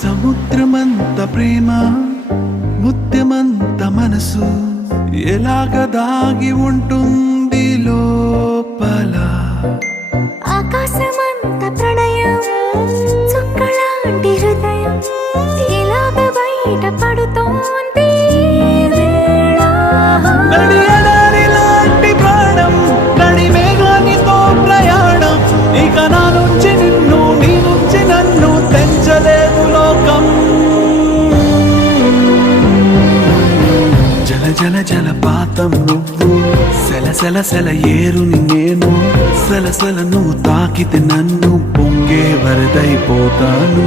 సముద్రమంత ప్రేమ ముత్యమంత మనసు ఎలాగ దాగి ఉంటుంది లోపల. ఆకాశమంత ప్రణయం చుక్కలాంటి హృదయం ఇలాగ బయట పడుతోంది లాంటి ప్రాణం నడి మేఘానితో ప్రయాణం. ఇక నా నుంచి నిన్ను నీ నుంచి నన్ను తెంచలేదు లోకం. జల జల జలపాతం నువ్వు సెల సెల సెల ఏరుని నేను. సెల సెల నువ్వు తాకితే నన్ను పొంగే వరదైపోతాను.